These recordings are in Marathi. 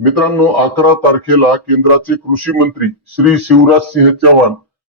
मित्रांनो अकरा तारखेला केंद्राचे कृषी मंत्री श्री शिवराज सिंह चौहान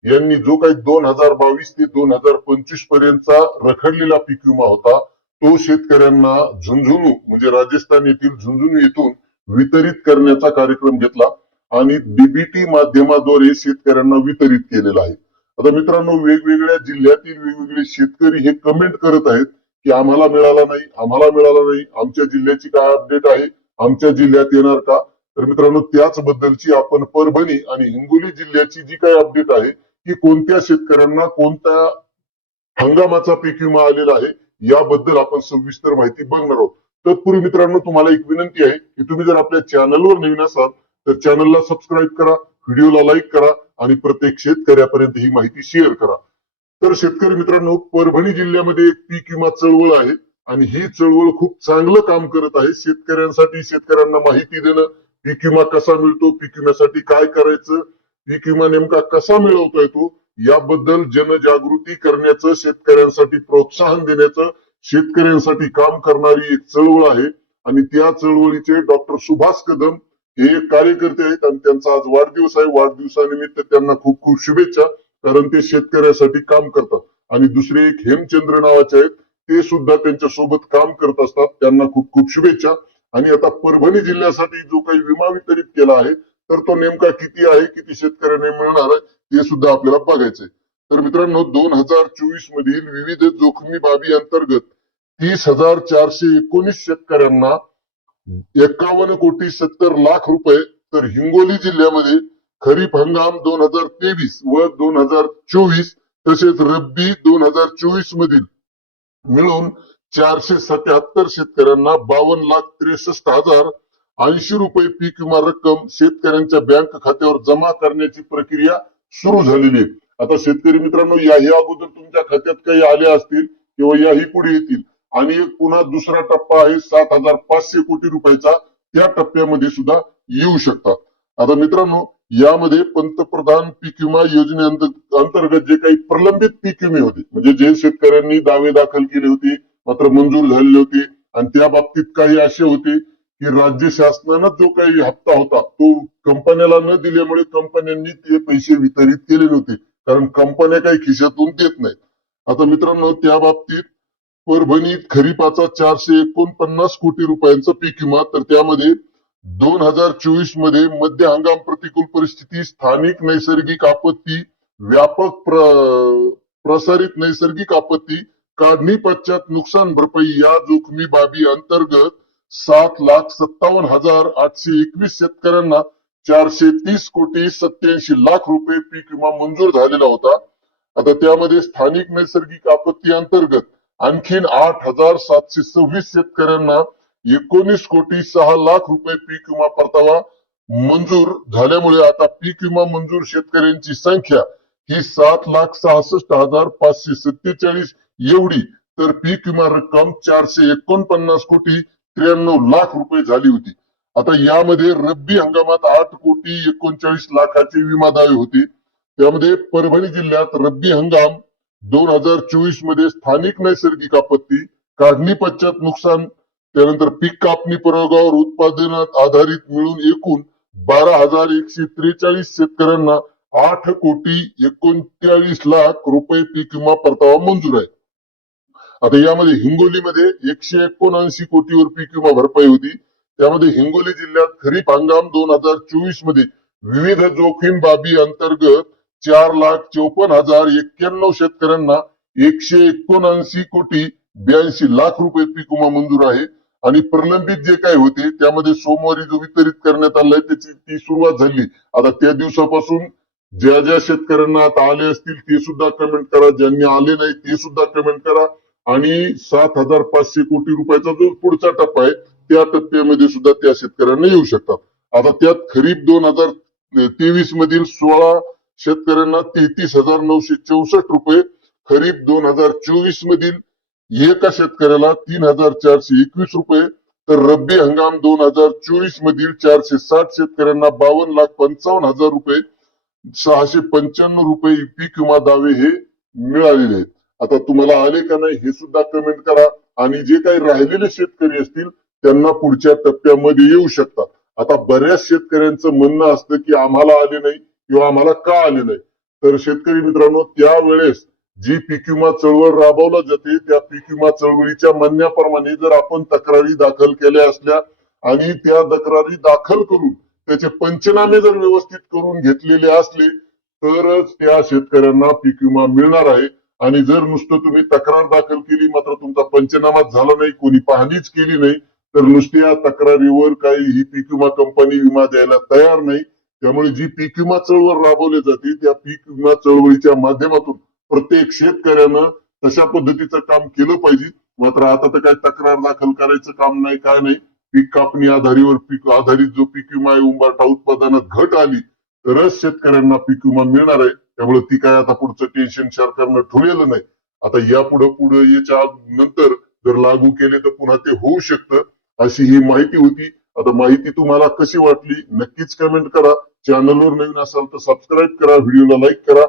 यांनी जो काही दोन हजार बावीस ते दोन हजार पंचवीस पर्यंतचा रखडलेला पीक विमा होता तो शेतकऱ्यांना झुंझुनू म्हणजे राजस्थान येथील झुंझुनू येथून वितरित करण्याचा कार्यक्रम घेतला आणि डीबीटी माध्यमाद्वारे शेतकऱ्यांना वितरित केलेला आहे. आता मित्रांनो वेगवेगळ्या जिल्ह्यातील वेगवेगळे शेतकरी हे कमेंट करत आहेत की आम्हाला मिळाला नाही आम्हाला मिळाला नाही आमच्या जिल्ह्याची काय अपडेट आहे? आमच्या जिल्ह्यात येणार का? तर मित्रांनो त्याच बद्दलची आपण परभणी आणि हिंगोली जिल्ह्याची जी काही अपडेट आहे की कोणत्या शेतकऱ्यांना कोणत्या हंगामाचा पीक विमा आलेला आहे याबद्दल आपण सविस्तर माहिती बघणार आहोत. तत्पूर्वी मित्रांनो तुम्हाला एक विनंती आहे की तुम्ही जर आपल्या चॅनलवर नवीन असाल तर चॅनलला सबस्क्राईब करा व्हिडिओला लाईक करा आणि प्रत्येक शेतकऱ्यापर्यंत ही माहिती शेअर करा. तर शेतकरी मित्रांनो परभणी जिल्ह्यामध्ये एक पीक विमा चळवळ आहे. आणि ही चळवळ खूप चांगलं काम करत आहे. शेतकऱ्यांसाठी शेतकऱ्यांना माहिती देणं पीक विमा कसा मिळतो पीक विम्यासाठी काय करायचं पीक विमा नेमका कसा मिळवता येतो याबद्दल जनजागृती करण्याचं शेतकऱ्यांसाठी प्रोत्साहन देण्याचं शेतकऱ्यांसाठी काम करणारी एक चळवळ आहे. आणि त्या चळवळीचे डॉक्टर सुभाष कदम हे एक कार्यकर्ते आहेत आणि त्यांचा आज वाढदिवस आहे. वाढदिवसानिमित्त त्यांना खूप खूप शुभेच्छा कारण ते शेतकऱ्यासाठी काम करतात. आणि दुसरे एक हेमचंद्र नावाचे आहेत. ते सुद्धा त्यांच्यासोबत काम करत असतात. त्यांना खूप खूप शुभेच्छा. आणि आता परभणी जिल्ह्यासाठी जो काही विमा वितरित केला आहे तर तो नेमका किती आहे किती शेतकऱ्यांना मिळणार आहे हे सुद्धा आपल्याला बघायचंय. तर मित्रांनो दोन हजार चोवीस मधील विविध जोखमी बाबी अंतर्गत तीस हजार चारशे एकोणीस शेतकऱ्यांना एकावन्न कोटी सत्तर लाख रुपये तर हिंगोली जिल्ह्यामध्ये खरीप हंगाम दोन हजार तेवीस व दोन हजार चोवीस तसेच रब्बी दोन हजार चोवीस मधील मिळून चारशे सत्याहत्तर शेतकऱ्यांना बावन्न लाख त्रेसष्ट हजार ऐंशी रुपये पीक विमा रक्कम शेतकऱ्यांच्या बँक खात्यावर जमा करण्याची प्रक्रिया सुरू झालेली आहे. आता शेतकरी मित्रांनो याही अगोदर तुमच्या खात्यात काही आले असतील किंवा याही पुढे येतील. आणि पुन्हा दुसरा टप्पा आहे सात हजार पाचशे कोटी रुपयाचा त्या टप्प्यामध्ये सुद्धा येऊ शकतात. आता मित्रांनो यामध्ये पंतप्रधान पीक विमा योजने अंतर्गत जे काही प्रलंबित पीक विमे होते म्हणजे जे शेतकऱ्यांनी दावे दाखल केले होते मात्र मंजूर झालेले होते आणि त्या बाबतीत काही असे होते की राज्य शासनानं जो काही हप्ता होता तो कंपन्याला न दिल्यामुळे कंपन्यांनी ते पैसे वितरित केले नव्हते कारण कंपन्या काही खिशातून देत नाहीत. आता मित्रांनो त्या बाबतीत परभणीत खरीपाचा चारशे एकोणपन्नास कोटी रुपयांचा पीक विमा तर त्यामध्ये दोन हजार चोवीसमध्ये मध्य हंगाम प्रतिकूल परिस्थिती स्थानिक नैसर्गिक आपत्ती व्यापक प्र- प्रसारित नैसर्गिक आपत्ती काढणी पश्चात नुकसान भरपाई या जोखमी बाबी अंतर्गत सात लाख सत्तावन्न हजार आठशे एकवीस शेतकऱ्यांना चारशे तीस कोटी सत्याऐंशी लाख रुपये पीक विमा मंजूर झालेला होता. आता त्यामध्ये स्थानिक नैसर्गिक आपत्ती अंतर्गत आणखीन आठ हजार सातशे सव्वीस शेतकऱ्यांना एकोणीस कोटी सहा लाख रुपये पीक विमा परतावा मंजूर झाल्यामुळे आता पीक विमा मंजूर शेतकऱ्यांची संख्या ही सात लाख सहासष्ट हजार पाचशे सत्तेचाळीस एवढी. तर पीक विमा रक्कम चारशे एकोणपन्नास कोटी त्र्याण्णव लाख रुपये झाली होती. आता यामध्ये रब्बी हंगामात आठ कोटी एकोणचाळीस लाखाचे विमा दावे होते. त्यामध्ये परभणी जिल्ह्यात रब्बी हंगाम दोन हजार चोवीसमध्ये स्थानिक नैसर्गिक आपत्ती काढणी पश्चात नुकसान त्यानंतर पीक कापणी प्रयोगावर उत्पादनात आधारित मिळून एकूण बारा हजार एकशे त्रेचाळीस शेतकऱ्यांना आठ कोटी एकोणचाळीस लाख रुपये पीक विमा परतावा मंजूर आहे. आता यामध्ये हिंगोलीमध्ये एकशे एकोणऐंशी कोटीवर पीक विमा भरपाई होती. त्यामध्ये हिंगोली जिल्ह्यात खरीप हंगाम दोन हजार चोवीसमध्ये विविध जोखीम बाबी अंतर्गत चार लाख चौपन्न हजार एक्क्याण्णव शेतकऱ्यांना एकशे एकोणऐंशी कोटी ब्याऐंशी लाख रुपये पीक विमा मंजूर आहे. आणि प्रलंबित जे काही होते त्यामध्ये सोमवारी जो वितरित करण्यात आलाय त्याची ती सुरुवात झाली. आता त्या दिवसापासून ज्या ज्या शेतकऱ्यांना आता आले असतील ते सुद्धा कमेंट करा. ज्यांनी आले नाही ते सुद्धा कमेंट करा. आणि सात हजार पाचशे कोटी रुपयाचा जो पुढचा टप्पा आहे त्या टप्प्यामध्ये सुद्धा त्या शेतकऱ्यांना येऊ शकतात. आता त्यात खरीप दोन हजार तेवीस मधील सोळा शेतकऱ्यांना तेहतीस हजार नऊशे चौसष्ट रुपये खरीप दोन हजार चोवीस मधील एका शेतकऱ्याला तीन हजार चारशे एकवीस रुपये तर रब्बी हंगाम दोन हजार चोवीस मधील चारशे साठ शेतकऱ्यांना बावन्न लाख पंचावन्न हजार रुपये सहाशे पंच्याण्णव रुपये पीक विमा दावे हे मिळालेले आहेत. आता तुम्हाला आले का नाही हे सुद्धा कमेंट करा आणि जे काही राहिलेले शेतकरी असतील त्यांना पुढच्या टप्प्यामध्ये येऊ शकतात. आता बऱ्याच शेतकऱ्यांचं म्हणणं असतं की आम्हाला आले नाही किंवा आम्हाला का आले नाही. तर शेतकरी मित्रांनो त्यावेळेस जी पीक विमा चळवळ राबवला जाते त्या पीक विमा चळवळीच्या म्हणण्याप्रमाणे जर आपण तक्रारी दाखल केल्या असल्या आणि त्या तक्रारी दाखल करून त्याचे पंचनामे जर व्यवस्थित करून घेतलेले असले तरच त्या शेतकऱ्यांना पीक विमा मिळणार आहे. आणि जर नुसतं तुम्ही तक्रार दाखल केली मात्र तुमचा पंचनामाच झाला नाही कोणी पाहणीच केली नाही तर नुसत्या तक्रारीवर काही ही पीक विमा कंपनी विमा द्यायला तयार नाही. त्यामुळे जी पीक विमा चळवळ राबवली जाते त्या पीक विमा चळवळीच्या माध्यमातून प्रत्येक शेतकऱ्यानं तशा पद्धतीचं काम केलं पाहिजे. मात्र आता तर काही तक्रार दाखल करायचं काम नाही काय नाही. पीक कापणी आधारीवर पीक आधारित जो पीक विमा आहे उंबरठा उत्पादनात घट आली तरच शेतकऱ्यांना पीक विमा मिळणार आहे. त्यामुळे ती काय आता पुढचं टेन्शन सरकारनं ठेवलेलं नाही. आता यापुढे पुढे याच्या नंतर जर लागू केले तर पुन्हा ते होऊ शकतं अशी ही माहिती होती. आता माहिती तुम्हाला कशी वाटली नक्कीच कमेंट करा. चॅनलवर नवीन असाल तर सबस्क्राईब करा व्हिडिओला लाईक करा.